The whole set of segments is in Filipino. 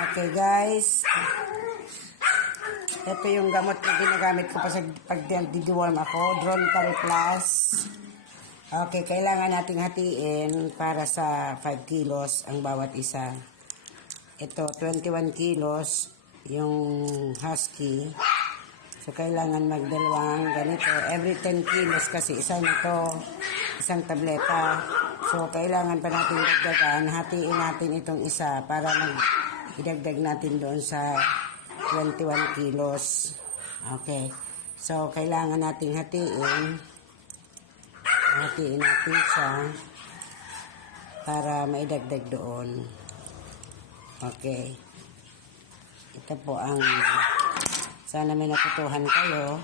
Okay guys, ito yung gamot na ginagamit ko pa sa pag-deworm ako, Drontal Plus. Okay, kailangan nating hatiin para sa 5 kilos ang bawat isa. Ito, 21 kilos yung husky. So, kailangan magdalawang ganito. Every 10 kilos kasi isa nito, isang tableta. So, kailangan pa natin dagdagan. Hatiin natin itong isa para idagdag natin doon sa 21 kilos. Okay. So, kailangan nating hatiin. Hatiin natin siya para maidagdag doon. Okay. Ito po ang sana may natutuhan kayo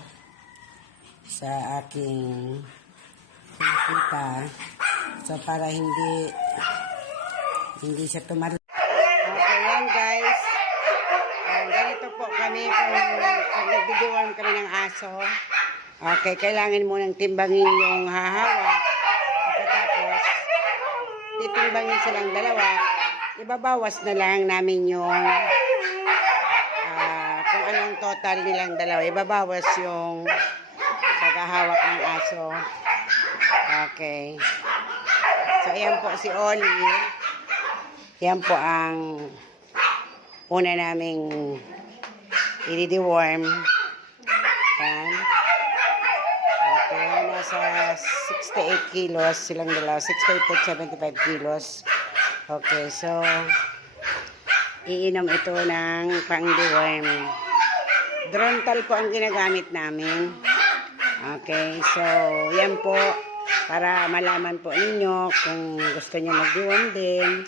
sa aking pinakita. So, para hindi siya tumalo. Okay yan guys. Ganito po kami pag nagdi-deworm kami ng aso. Okay, kailangan mo nang timbangin yung hahawak. Tapos, titimbangin silang dalawa. Ibabawas na lang namin yung kung anong total nilang dalawa. Ibabawas yung paghahawak ng aso. Okay. So, ayan po si Oli. Yan po ang una naming i-deworm. Yan. Okay, nasa 68 kilos silang dalawa. 68.75 kilos. Okay, so iinom ito ng pang-deworm. Drontal po ang ginagamit namin. Okay, so yan po para malaman po ninyo kung gusto nyo mag-deworm din.